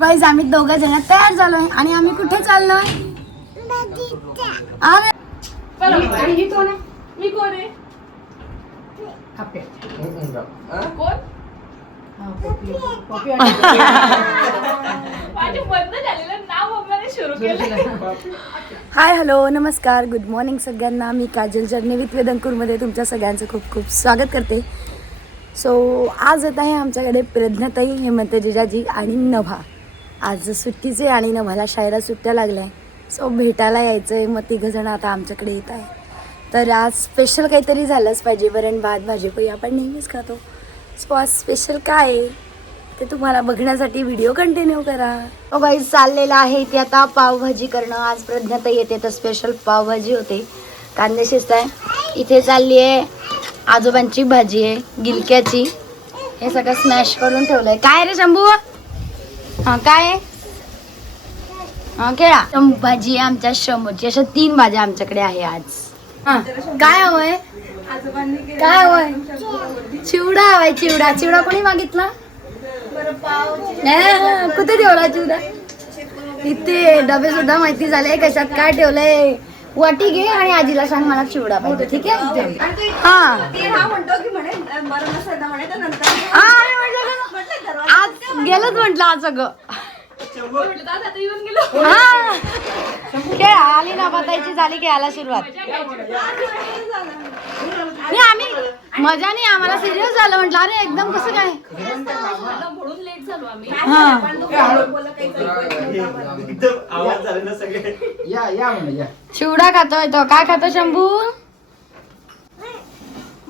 Guys आम्ही दोघं जण तयार झालोय. आणि आम्ही कुठे चाललोय? अरे मी कोण आहे? कोण माझे बंद झालेलं नाव सुरू केलं. हाय हॅलो नमस्कार गुड मॉर्निंग सगळ्यांना. मी काजल जर्नी विथ वेदंकूरमध्ये तुमच्या सगळ्यांचं खूप खूप स्वागत करते. सो आज येत आहे आमच्याकडे प्रज्ञाताई हेमंत जिजाजी आणि नभा. आज सुट्टीचे आणि नभाला शाळेला सुट्ट्या लागल्या सो भेटायला यायचं आहे मग तिघंजण आता आमच्याकडे येत आहे. तर आज स्पेशल काहीतरी झालंच पाहिजे. वरण भात भाजी पोळी आपण नेहमीच खातो. सो आज स्पेशल काय आहे? ते तुम्हाला बघण्यासाठी व्हिडिओ कंटिन्यू करा. ओ बाई चाललेलं आहे ते आता पावभाजी करणं. आज प्रज्ञाताई येते तर स्पेशल पावभाजी होते. कांदे शिजत आहे इथे चालली आहे. आजोबांची भाजी आहे गिलक्याची. हे सगळं स्मॅश करून ठेवलंय. काय रे शंभू? हा काय आहे? हा खेळा. शंभू भाजी आहे आमच्या शंभूची अशा तीन भाज्या आमच्याकडे आहे आज. हा काय हवंय? काय हवंय? चिवडा हवाय चिवडा. चिवडा कोणी मागितला? हा, कुठे ठेवला चिवडा इथे डबे सुद्धा माहिती झाले कशात काय ठेवलंय? वाटी घे आणि आजीला सांग मला चिवडा पाहिजे ठीक आहे? हा हा, आणि म्हटलं आज गेलंच म्हटलं आज सगळं म्हटलं दादा आता येऊन गेलो. हा. खेळ आली ना बतायची झाली खेळायला सुरुवात. नाही आम्ही मजा नाही आम्हाला सिरियस झालं. म्हटलं अरे एकदम कसं काय? म्हणून लेट झालो आम्ही. हा. आवाज झाले ना सगळे. या या म्हणलं या. चिवडा खातोय तो. काय खातो शंभू?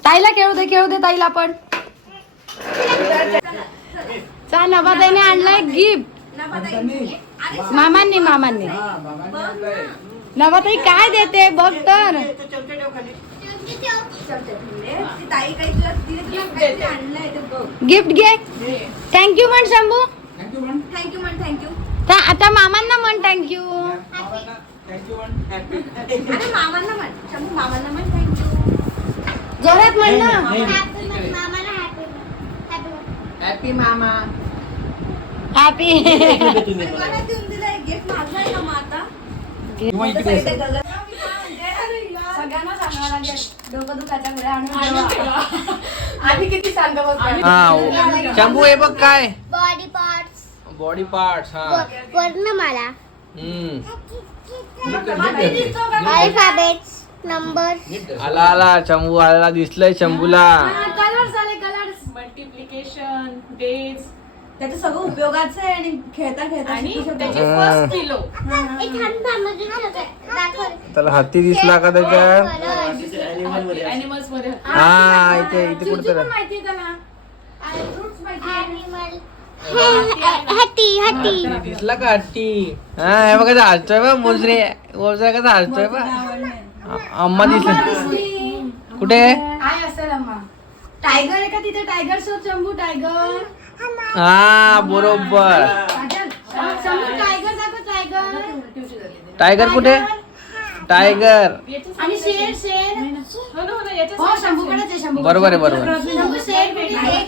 ताईला खेळू दे खेळू दे ताईला पण. चा नभाताईने आणलाय गिफ्ट. मामांनी मामांनी. नभाताई काय देते? बघ तर. गिफ्ट घे. थँक्यू म्हण शंभू. थँक्यू म्हण. ता- आता मामांना म्हण थँक्यू थँक्यू मामांना म्हण. शंभू मामांना म्हण थँक्यू जोरात म्हण ना. मामाला हॅपी हॅपी मामा. हॅपी. आधी किती. हा शंभू हे बघ काय. बॉडी पार्ट्स बॉडी पार्ट हा. वर्णमाला हम्म. अल्फाबेट्स नंबर आला आला शंभू आला दिसलंय शंभूला. हा, कलर्स आले कलर्स मल्टिप्लिकेशन डेज त्याचं सगळं उपयोगाचं आहे आणि खेळता खेळता आणि शिकू शकतो. त्याची. फर्स्ट किलो त्याला हत्ती दिसला का त्याच्यात अॅनिमल्समध्ये हा इथे इथे कुठं पण माहिती आहे त्याला. फ्रुट्स माहिती आहे. हॅटी हॅटी दिसला का हत्ती? हा हे बघा हसतोय बा मोजरे. मोजरे कसा हसतोय बा अम्मा दिसली. कुठे? आहे असेल अम्मा. टायगर आहे का तिथे? टायगर शोध शंभू टायगर हा बरोबर. टायगर कुठे? टायगर आणि शेर शेर. हो ना हो हो शंभूकडेच आहे शंभू बरोबर आहे बरोबर शंभू शेर कुठे आहे?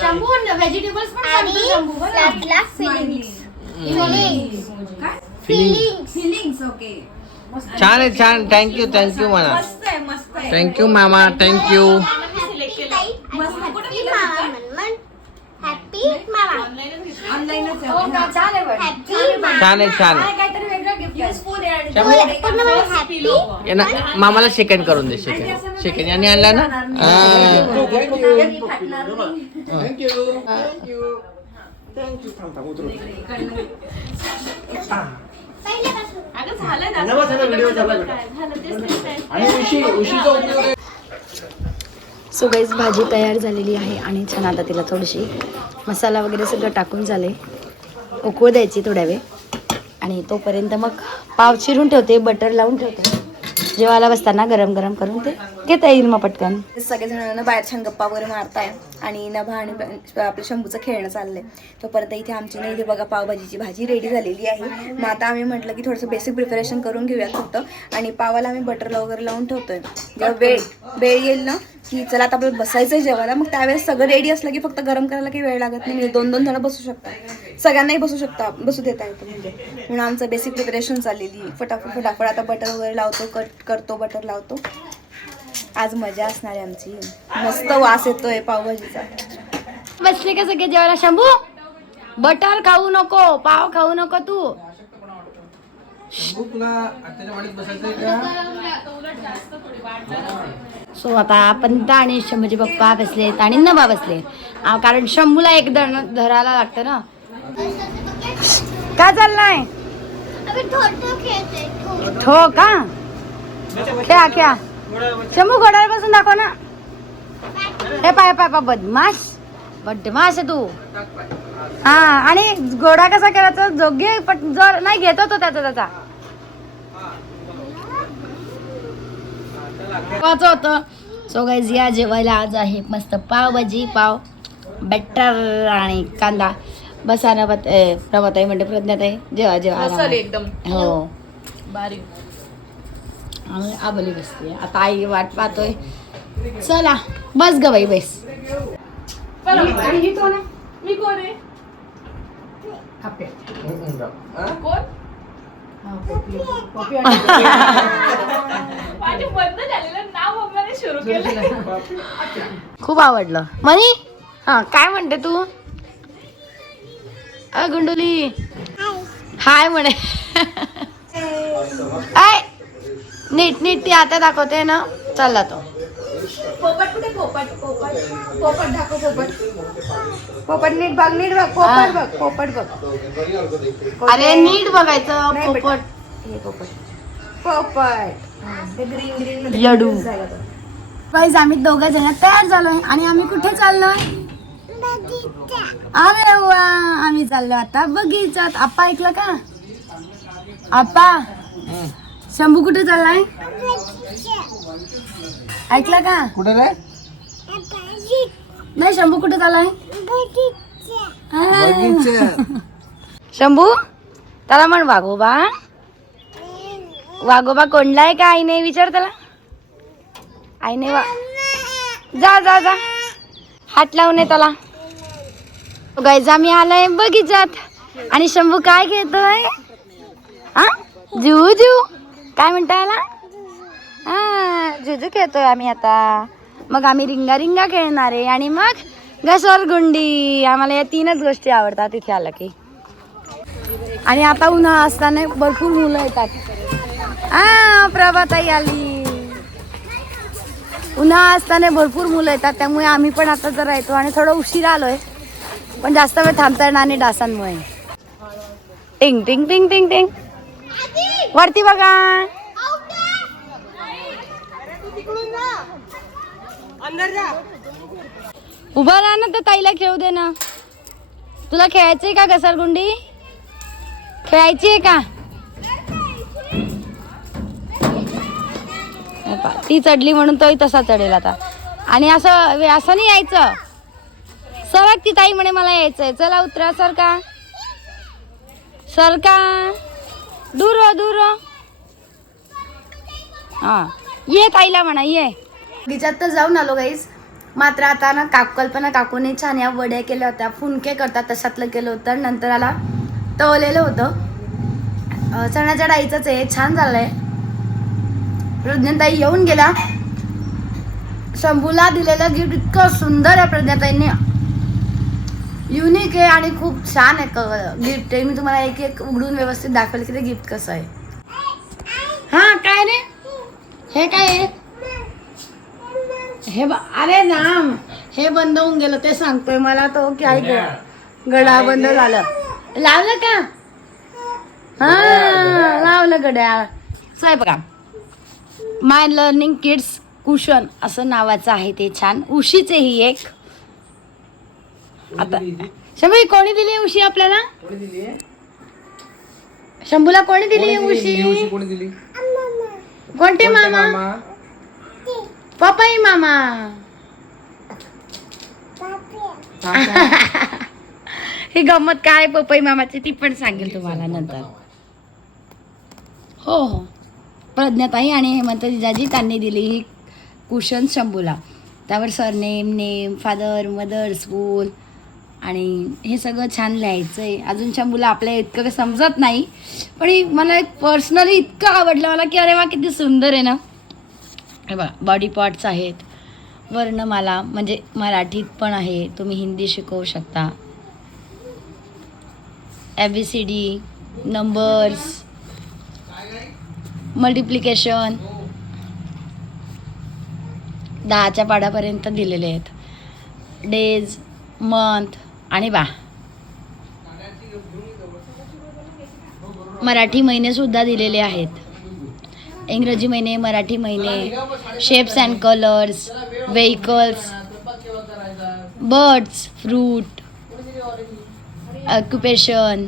शंभू व्हेजिटेबल्स पण सांगतो शंभू बरं. फिलिंग्स फिलिंग्स ओके छान आहे छान. थँक्यू थँक्यू म्हणा मस्त आहे मस्त आहे. थँक्यू मामा थँक्यू हॅपी मामा ऑनलाईनच? छान आहे. पण. हॅपी मामा छान आहे. छान काहीतरी युजफुल आहे ना मामाला सेकंड करून दे सेकंड सेकंड यांनी आणला ना. थँक्यू थँक्यू थँक्यू थांब थांब उतरू. पहिल्यापासून अगं झालं ना. नवा झाला, व्हिडिओ झाला. काय झालं. तेच तेच तेच. आणि उशी उशीचा उपयोग आहे. सो गाईज भाजी तयार झालेली आहे आणि छान आता तिला थोडीशी मसाला वगैरे सगळं टाकून झाले. उकळू द्यायची थोड्या वेळ. आणि तोपर्यंत मग पाव चिरून ठेवते बटर लावून ठेवते. जेवायला बसताना गरम गरम करून ते घेता येईल मग पटकन. सगळेजण बाहेर छान गप्पा वगैरे मारताय आणि नभा आणि आपलं शंभूचं खेळणं चाललंय. तोपर्यंत इथे आमची नाही इथे बघा पावभाजीची भाजी रेडी झालेली आहे. मग आता आम्ही म्हटलं की थोडंसं बेसिक प्रिपरेशन करून घेऊयात फक्त. आणि पावाला आम्ही बटरला वगैरे लावून ठेवतोय. जेव्हा वेळ वेळ येईल ना की चला आता आपल्याला बसायचं जेवायला मग त्यावेळेस सगळं रेडी असलं की फक्त गरम करायला काही वेळ लागत नाही. म्हणजे दोन दोन जण बसू शकतात. सगळ्यांनाही बसू शकता बसू देता येतं म्हणजे. म्हणून आमचं बेसिक प्रिपरेशन चाललेली. फटाफट फटाफट आता बटर वगैरे लावतो कट करतो बटर लावतो. आज मजा असणार आहे आमची. मस्त वास येतोय पावभाजीचा. बसले का सगळे जेवायला शंभू? बटर खाऊ नको पाव खाऊ नको तू. का? सो आता आपण तर आणि शंभूचे पप्पा बसलेत आणि नबा बसले आ, कारण शंभूला एक धरण धरायला लागतं ना. काय चाललंय? थो का? खेळा खेळा. शंभू घोड्यावर बसून दाखव ना. हे पाय पाय पाय बदमाश. बदमाश आहे तू. हा आणि घोडा कसा करायचा जो घे पट जर नाही घेतो तो त्याचा त्याचा. वाच होतं सो गाईज या जेवायला आज आहे मस्त पावभाजी पाव बटर आणि कांदा. बसा ना बत प्रभाताई म्हणते प्रज्ञाताई जेवा जेवा. एकदम. हो. बारीक. आम्ही आबली बसते आता आई वाट पाहतोय. चला बस ग बाई बस. मी कोण आहे? खूप आवडलं. मनी? हा काय म्हणते तू? अ गुंडुली. हाय म्हणे. आय नीट नीट ती आता दाखवते ना. चालला तो. पोपट कुठे? पोपट पोपट पोपट दाखव पोपट. पोपट नीट बघ नीट बघ पोपट बघ पोपट बघ. अरे नीट बघायचं पोपट. हे पोपट. पोपट. ते ग्रीन ग्रीन लडू. गाईज आम्ही दोघं जण तयार झालोय आणि आम्ही कुठे चाललोय? अरे वा आम्ही चाललो आता बगीचात. आप्पा ऐकलं का? आप्पा? शंभू कुठे चाललाय? ऐकलं का? कुठे रे? नाही शंभू कुठे चाललाय. शंभू त्याला म्हण वाघोबा. वाघोबा कोणला आहे का? आईने विचार त्याला. आईने वा जा जा जा. हात लावून ये त्याला. गायचा मी आलाय बगीचात आणि शंभू काय घेतोय हा? जू जू काय म्हणता याला? हा जुजू खेळतोय आम्ही आता. मग आम्ही रिंगा रिंगा खेळणार आहे. आणि मग घसरगुंडी आम्हाला या तीनच गोष्टी आवडतात इथे आलं की. आणि आता उन्हाळा असताना भरपूर मुलं येतात. हा प्रभाताई आली. उन्हाळा असताना भरपूर मुलं येतात. त्यामुळे आम्ही पण आता जर येतो. आणि थोडं उशिरा आलोय. पण जास्त वेळ थांबता येणार आणि डासांमुळे. टिंग टिंग टिंग टिंग टिंग. वरती बघा. उभा राहा ना तर ताईला खेळू दे ना. तुला खेळायचंय का घसरगुंडी? खेळायची आहे का ती चढली म्हणून तोही तसा चढेल आता. आणि असं असं नाही यायचं. सरक ती ताई म्हणे मला यायचंय. चला उतरा सर का सर का दूर हो, दूर हो. हा. ये ताईला म्हणा ये. तिच्यात तर जाऊन आलो गाईज मात्र आता ना काकल्पना कल्पना काकूने छान या वड्या केल्या होत्या. फुनके करतात तशातलं केलं होतं. नंतर आला तवलेलं होतं. सणाच्या चण्याच्या डाळीचंच आहे. छान झालंय. प्रज्ञाताई येऊन गेला शंभूला दिलेलं गिफ्ट इतकं सुंदर आहे प्रज्ञाताईंनी. युनिक आहे आणि खूप छान आहे गिफ्ट आहे. मी तुम्हाला एक एक उघडून व्यवस्थित दाखवेल की ते गिफ्ट कसं आहे. हा काय रे? हे काय आहे? हे अरे नाम हे बंद होऊन गेलं ते सांगतोय मला तो की आई गडा बंद झालं. लावलं का? हा लावलं गड्या. साय बघा. माय लर्निंग किड्स कुशन असं नावाचं आहे ते छान. उशीचे ही एक. आता शंभू कोणी दिली उशी आपल्याला? शंभूला कोणी दिली उशी? कोणी दिली? कोणते मामा? पपई मामा. ही गंमत काय? पपई मामाची ती पण सांगेल तुम्हाला नंतर. हो हो. प्रज्ञाताई आणि हेमंत जिजाजी त्यांनी दिली ही कुशन शंभूला. त्यावर surname name father mother school आणि हे सगळं छान लिहायचं आहे अजूनच्या मुलं आपल्या इतकं काही समजत नाही. पण मला एक पर्सनली इतकं आवडलं मला की अरे वा किती सुंदर आहे ना. हे बघा बॉडी पार्ट्स आहेत. वर्णमाला म्हणजे मराठीत पण आहे. तुम्ही हिंदी शिकवू शकता. A B C D numbers multiplication दहाच्या पाड्यापर्यंत दिलेले आहेत. डेज मंथ आणि बा मराठी महिनेसुद्धा दिलेले आहेत. इंग्रजी महिने मराठी महिने shapes and colours vehicles birds fruit occupation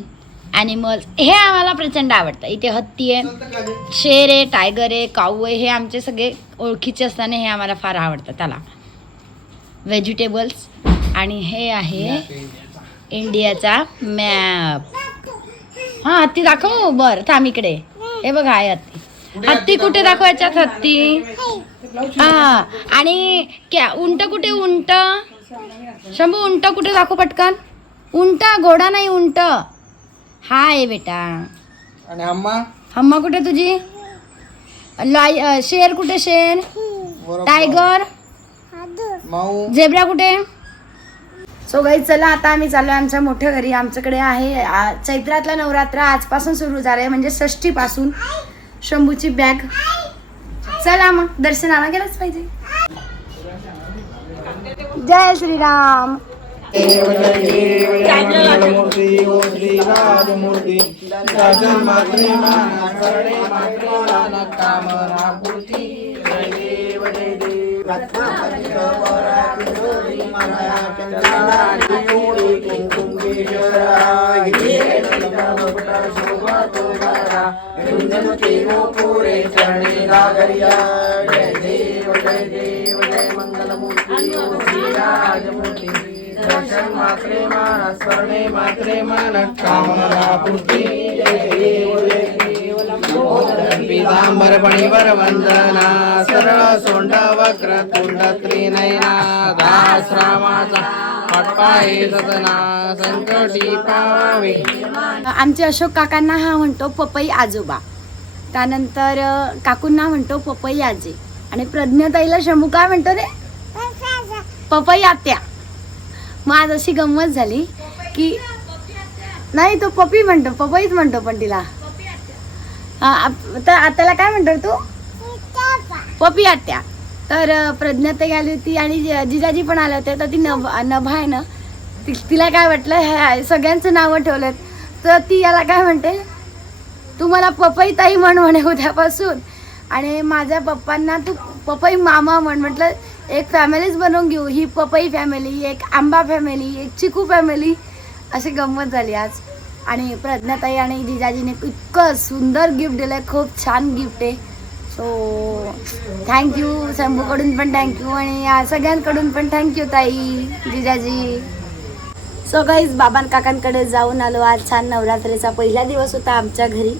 animals हे आम्हाला प्रचंड आवडतं. इथे हत्ती आहे शेर आहे टायगर आहे काऊ आहे हे आमचे सगळे ओळखीचे असताना हे आम्हाला फार आवडतं. त्याला व्हेजिटेबल्स आणि हे आहे इंडियाचा मॅप हां हत्ती दाखव. बरं थांब इकडे. हे बघा आहे हत्ती. हत्ती कुठे दाखव याच्यात हत्ती? हा आणि क्या उंट कुठे उंट? शंभू उंट कुठे दाखव पटकन. उंट घोडा नाही उंट. हा आहे बेटा. आणि अम्मा? हम्मा कुठे तुझी? लाय शेर कुठे शेर? टायगर? झेब्रा कुठे? सो गाई चला आता आम्ही चाललो आमच्या मोठ्या घरी. आमच्याकडे आहे चैत्रातला नवरात्र आजपासून सुरू झालंय म्हणजे षष्टीपासून शंभूची बॅग चला मग दर्शनाला गेलंच पाहिजे. जय श्रीराम. मूर्ती ओ श्री राजमूर्ती राजन मात्रे माना सरणे मात्रे माना कामना वंदना सरळ सोंड वक्र तुंड त्रिनयना आमचे अशोक काकांना हा म्हणतो पपई आजोबा. त्यानंतर काकूंना म्हणतो पपई आजी. आणि प्रज्ञाताईला शंभू काय म्हणतो रे? पपई आत्या. मग आज अशी गंमत झाली की नाही तो पपी म्हणतो पपईच म्हणतो पण तिला. तर आत्याला काय म्हणतो तू? पपी आत्या. तर प्रज्ञाताई आली होती आणि जिजाजी पण आले होते. तर ती नभ नभा आहे ना ति- तिला काय वाटलं? ह्या सगळ्यांचं नावं ठेवलेत. तर ती याला काय म्हणते? तू मला पपई ताई म्हण म्हणे उद्यापासून. आणि माझ्या पप्पांना तू पपई मामा म्हण. म्हटलं एक फॅमिलीच बनवून घेऊ. ही पपई फॅमिली एक आंबा फॅमिली एक चिकू फॅमिली अशी गंमत झाली आज. आणि प्रज्ञाताई आणि जिजाजीने इतकं सुंदर गिफ्ट दिलं आहे खूप छान गिफ्ट आहे. सो थँक्यू शंभूकडून पण थँक्यू आणि या सगळ्यांकडून पण थँक्यू ताई जिजाजी. सो काहीच बाबां काकांकडे जाऊन आलो. आज छान नवरात्रीचा पहिला दिवस होता आमच्या घरी.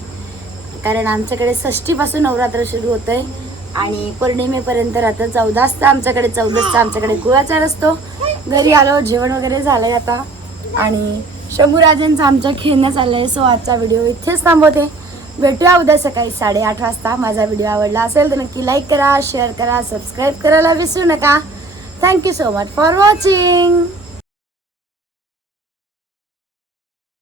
कारण आमच्याकडे षष्टीपासून नवरात्र सुरू होतं आहे आणि पौर्णिमेपर्यंत राहतं चौदासचा आमच्याकडे. चौदासचा आमच्याकडे गुळाचार असतो. घरी आलो जेवण वगैरे झालं आहे आता. आणि शंभूराजांचं आमच्या खेळण्यात आलं आहे सो आजचा व्हिडिओ इथेच थांबवते. भेटूया उद्या सकाळी साडेआठ वाजता. माझा व्हिडिओ आवडला असेल तर नक्की लाईक करा शेअर करा सबस्क्राईब करायला विसरू नका. Thank you so much for watching